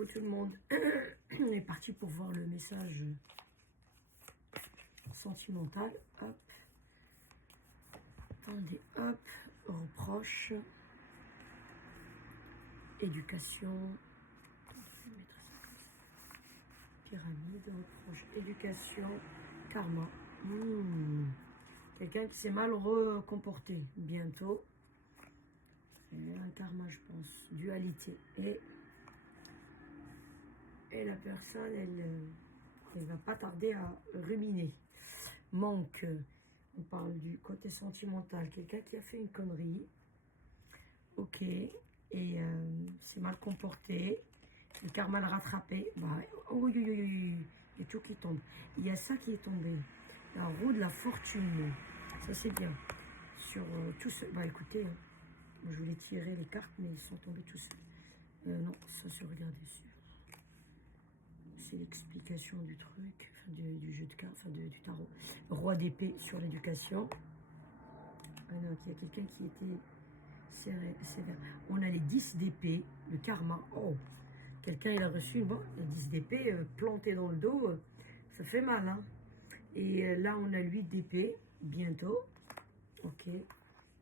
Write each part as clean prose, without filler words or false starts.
coucou tout le monde. On est parti pour voir le message sentimental. Hop. Attendez, hop. Reproche. Éducation. Je vais mettre ça comme ça. Pyramide, reproche, éducation, karma. Quelqu'un qui s'est mal comporté bientôt. C'est un karma, je pense. Dualité. Et la personne, elle va pas tarder à ruminer. Manque. On parle du côté sentimental. Quelqu'un qui a fait une connerie. Ok. Et s'est mal comporté. Le karma l'a rattrapé. Bah, oui, il y a tout qui tombe. Il y a ça qui est tombé. La roue de la fortune. Ça, c'est bien. Sur tout ce... Bah, écoutez, hein, moi, je voulais tirer les cartes, mais ils sont tombés tout seuls. Non, ça se regarde dessus. C'est l'explication du truc, enfin, du jeu de cartes, enfin, du tarot. Roi d'épée sur l'éducation. Ah non, il y a quelqu'un qui était sévère. On a les 10 d'épée, le karma. Oh, quelqu'un il a reçu les 10 d'épée planté dans le dos. Ça fait mal, hein. Et là, on a 8 d'épée, bientôt. Ok.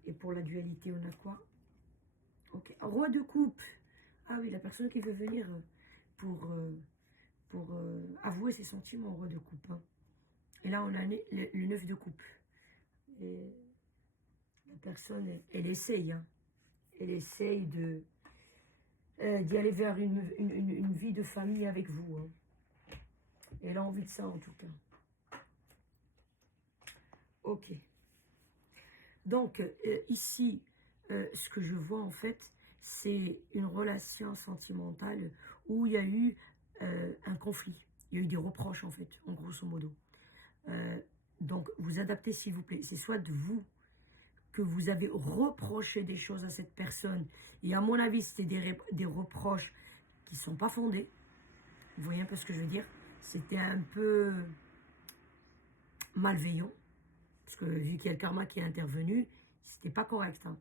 Et pour la dualité, on a quoi? Ok. Roi de coupe. Ah oui, la personne qui veut venir pour avouer ses sentiments, roi de coupe. Hein. Et là, on a le 9 de coupe. Et la personne, elle essaye. Hein. Elle essaye d'y aller vers une vie de famille avec vous. Hein. Elle a envie de ça, en tout cas. Ok. Donc, ici, ce que je vois, en fait, c'est une relation sentimentale où il y a eu un conflit. Il y a eu des reproches, en fait, en grosso modo. Donc, vous adaptez, s'il vous plaît. C'est soit de vous que vous avez reproché des choses à cette personne. Et à mon avis, c'était des reproches qui ne sont pas fondés. Vous voyez un peu ce que je veux dire? C'était un peu malveillant. Parce que vu qu'il y a le karma qui est intervenu, c'était pas correct. Hein.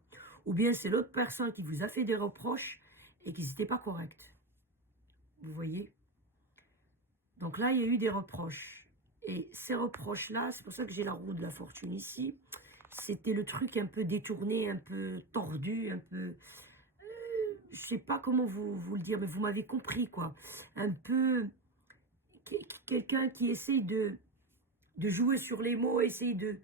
Ou bien c'est l'autre personne qui vous a fait des reproches et qui n'était pas correct. Vous voyez? Donc là, il y a eu des reproches. Et ces reproches-là, c'est pour ça que j'ai la roue de la fortune ici. C'était le truc un peu détourné, un peu tordu, un peu... je sais pas comment vous le dire, mais vous m'avez compris, quoi. Un peu... quelqu'un qui essaye de jouer sur les mots, essaye de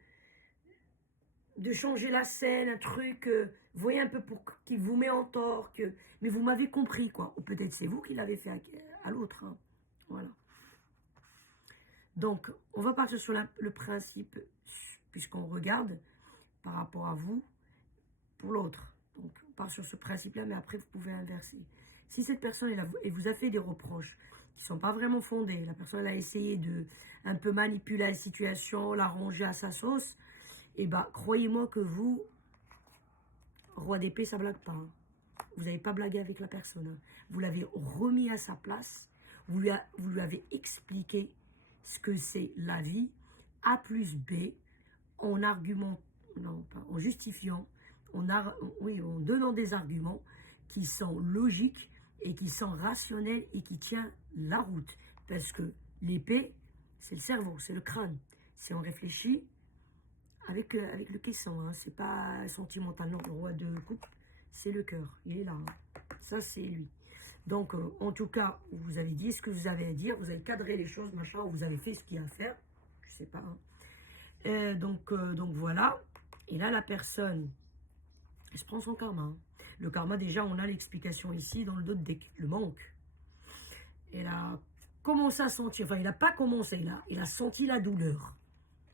changer la scène, un truc, vous voyez un peu pour qu'il vous met en tort, mais vous m'avez compris, quoi. Ou peut-être c'est vous qui l'avez fait à l'autre, hein. Voilà. Donc, on va partir sur le principe, puisqu'on regarde par rapport à vous, pour l'autre. Donc, on part sur ce principe-là, mais après, vous pouvez inverser. Si cette personne elle vous a fait des reproches qui ne sont pas vraiment fondés, la personne elle a essayé de un peu manipuler la situation, l'arranger à sa sauce, et bah, croyez-moi que vous, roi d'épée, ça blague pas. Hein. Vous n'avez pas blagué avec la personne. Hein. Vous l'avez remis à sa place. Vous lui avez expliqué ce que c'est la vie. A plus B, en argument, non, pas, en justifiant, en donnant des arguments qui sont logiques et qui sont rationnels et qui tiennent la route. Parce que l'épée, c'est le cerveau, c'est le crâne. Si on réfléchit, avec le caisson, hein, c'est pas sentimental, non, le roi de coupe, c'est le cœur, il est là, hein. Ça c'est lui. Donc, en tout cas, vous avez dit ce que vous avez à dire, vous avez cadré les choses, machin, vous avez fait ce qu'il y a à faire, je sais pas. Hein. Donc voilà, et là la personne, elle se prend son karma. Hein. Le karma, déjà, on a l'explication ici dans le dos de deck, le manque. Elle a commencé à sentir, enfin il n'a pas commencé, il a senti la douleur.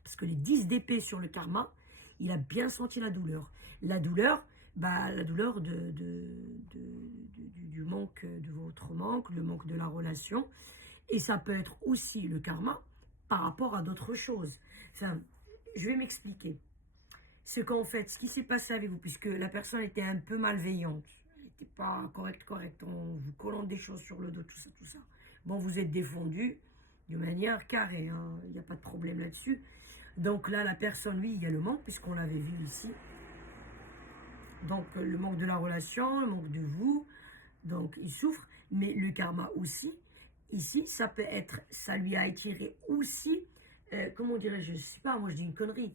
Parce que les 10 d'épée sur le karma, il a bien senti la douleur. La douleur, bah, la douleur du manque, de votre manque, le manque de la relation. Et ça peut être aussi le karma par rapport à d'autres choses. Enfin, je vais m'expliquer. C'est qu'en fait, ce qui s'est passé avec vous, puisque la personne était un peu malveillante, elle n'était pas correcte, en vous collant des choses sur le dos, tout ça. Bon, vous êtes défendu de manière carrée, hein, il n'y a pas de problème là-dessus. Donc là, la personne, lui, il y a le manque, puisqu'on l'avait vu ici. Donc, le manque de la relation, le manque de vous. Donc, il souffre. Mais le karma aussi, ici, ça peut être, ça lui a attiré aussi, comment dirais-je, je sais pas, moi je dis une connerie.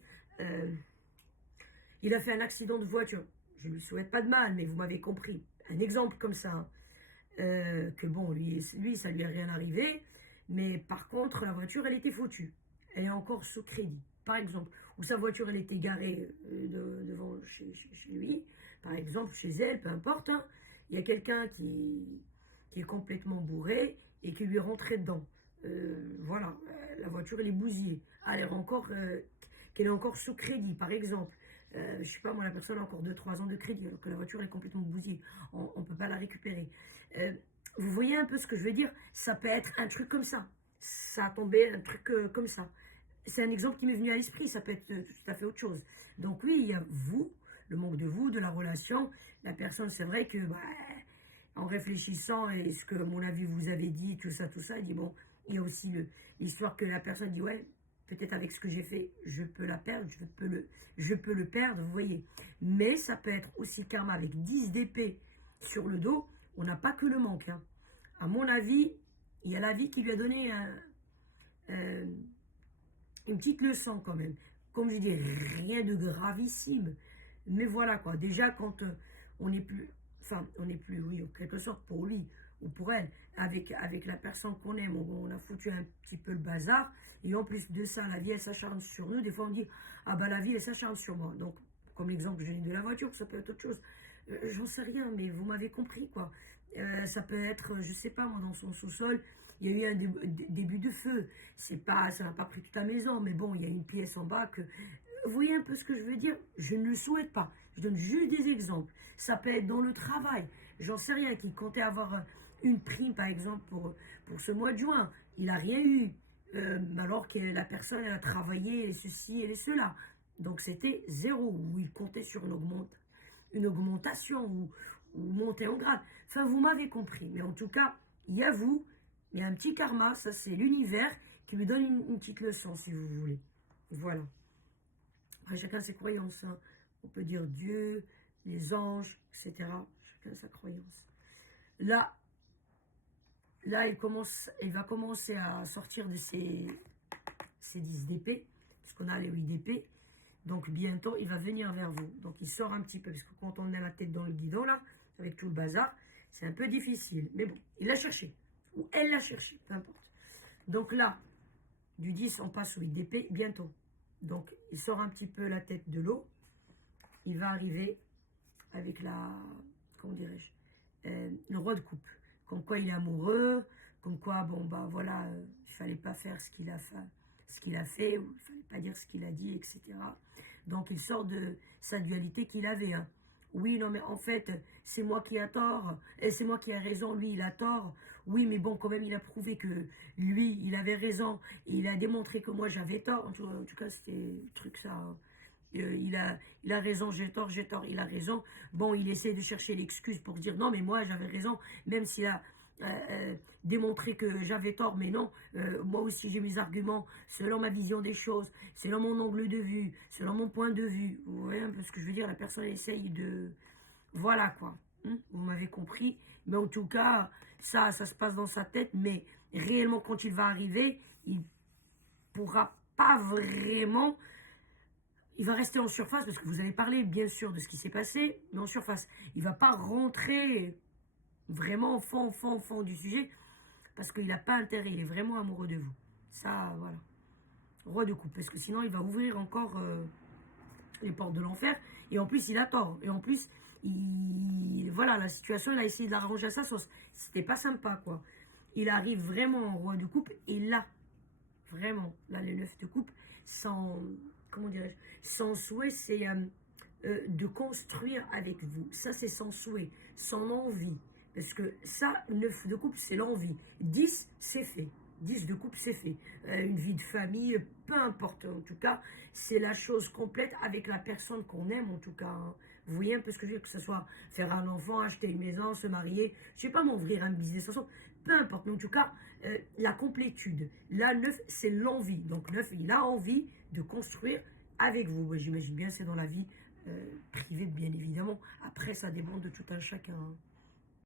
Il a fait un accident de voiture. Je ne lui souhaite pas de mal, mais vous m'avez compris. Un exemple comme ça, hein. Que bon, lui, ça lui est rien arrivé. Mais par contre, la voiture, elle était foutue. Elle est encore sous crédit, par exemple. Ou sa voiture, elle était garée devant chez lui, par exemple, chez elle, peu importe, hein. Il y a quelqu'un qui est complètement bourré et qui lui est rentré dedans. Voilà, la voiture, elle est bousillée. Ah, qu'elle est encore sous crédit, par exemple. Je sais pas, moi, la personne a encore 2-3 ans de crédit, alors que la voiture est complètement bousillée. On ne peut pas la récupérer. Euh, vous voyez un peu ce que je veux dire? Ça peut être un truc comme ça. Ça a tombé un truc comme ça. C'est un exemple qui m'est venu à l'esprit. Ça peut être tout à fait autre chose. Donc oui, il y a vous, le manque de vous, de la relation. La personne, c'est vrai que, bah, en réfléchissant et ce que, à mon avis, vous avez dit, tout ça, il dit, bon, il y a aussi l'histoire que la personne dit, ouais, peut-être avec ce que j'ai fait, je peux la perdre, je peux le perdre, vous voyez. Mais ça peut être aussi karma avec 10 d'épée sur le dos. On n'a pas que le manque, hein. À mon avis, il y a la vie qui lui a donné euh, une petite leçon quand même. Comme je dis, rien de gravissime. Mais voilà quoi. Déjà, quand on n'est plus, enfin, on n'est plus, oui, en quelque sorte pour lui ou pour elle, avec la personne qu'on aime, on a foutu un petit peu le bazar. Et en plus de ça, la vie, elle s'acharne sur nous. Des fois, on dit, ah bah la vie, elle s'acharne sur moi. Donc, comme l'exemple que j'ai de la voiture, ça peut être autre chose. J'en sais rien, mais vous m'avez compris quoi. Ça peut être, je sais pas moi, dans son sous-sol, il y a eu un début de feu. C'est pas, ça n'a pas pris toute la maison, mais bon, il y a une pièce en bas que. Vous voyez un peu ce que je veux dire? Je ne le souhaite pas. Je donne juste des exemples. Ça peut être dans le travail. J'en sais rien. Qui comptait avoir une prime, par exemple, pour ce mois de juin. Il n'a rien eu. Alors que la personne, elle a travaillé, et ceci et cela. Donc c'était zéro. Ou il comptait sur une augmentation ou monter en grade. Enfin, vous m'avez compris. Mais en tout cas, il y a vous, il y a un petit karma. Ça, c'est l'univers qui me donne une petite leçon, si vous voulez. Voilà. Après, chacun ses croyances, hein. On peut dire Dieu, les anges, etc. Chacun sa croyance. Là, il va commencer à sortir de ses 10 d'épée, puisqu'on a les 8 d'épée. Donc bientôt, il va venir vers vous. Donc il sort un petit peu, parce que quand on a la tête dans le guidon, là, avec tout le bazar, c'est un peu difficile. Mais bon, il l'a cherché. Ou elle l'a cherché, peu importe. Donc là, du 10, on passe au 8 d'épée, bientôt. Donc, il sort un petit peu la tête de l'eau. Il va arriver avec comment dirais-je, le roi de coupe. Comme quoi il est amoureux, comme quoi, bon, bah voilà, il fallait pas faire ce qu'il a fait, ou il fallait pas dire ce qu'il a dit, etc. Donc, il sort de sa dualité qu'il avait, hein. Oui, non, mais en fait, c'est moi qui a tort, et c'est moi qui a raison, lui, il a tort. Oui, mais bon, quand même, il a prouvé que lui, il avait raison, et il a démontré que moi, j'avais tort. En tout cas, c'était le truc, ça, hein. Il a raison, j'ai tort, il a raison. Bon, il essaie de chercher l'excuse pour dire non, mais moi, j'avais raison, même s'il a démontré que j'avais tort, mais non, moi aussi, j'ai mes arguments, selon ma vision des choses, selon mon angle de vue, selon mon point de vue. Vous voyez un peu ce que je veux dire? La personne essaye de... Voilà, quoi. Vous m'avez compris. Mais en tout cas, ça se passe dans sa tête, mais réellement, quand il va arriver, il pourra pas vraiment... Il va rester en surface, parce que vous avez parlé, bien sûr, de ce qui s'est passé, mais en surface. Il va pas rentrer vraiment au fond du sujet, parce qu'il n'a pas intérêt, il est vraiment amoureux de vous. Ça, voilà. Roi de coupe, parce que sinon, il va ouvrir encore les portes de l'enfer, et en plus, il a tort. Et en plus, voilà, la situation, il a essayé de l'arranger à sa sauce. C'était pas sympa, quoi. Il arrive vraiment en roi de coupe, et là, vraiment, là, le 9 de coupe, sans... Comment dirais-je? Sans souhait, c'est de construire avec vous. Ça, c'est sans souhait, sans envie. Parce que ça, 9 de coupe, c'est l'envie. 10, c'est fait. 10 de coupe, c'est fait. Une vie de famille, peu importe. En tout cas, c'est la chose complète avec la personne qu'on aime, en tout cas, hein. Vous voyez un peu ce que je veux dire, que ce soit faire un enfant, acheter une maison, se marier, je sais pas, m'ouvrir un business, peu importe. Mais en tout cas, la complétude. Là, 9, c'est l'envie. Donc 9, il a envie de construire avec vous. J'imagine bien, c'est dans la vie privée, bien évidemment. Après, ça dépend de tout un chacun, hein.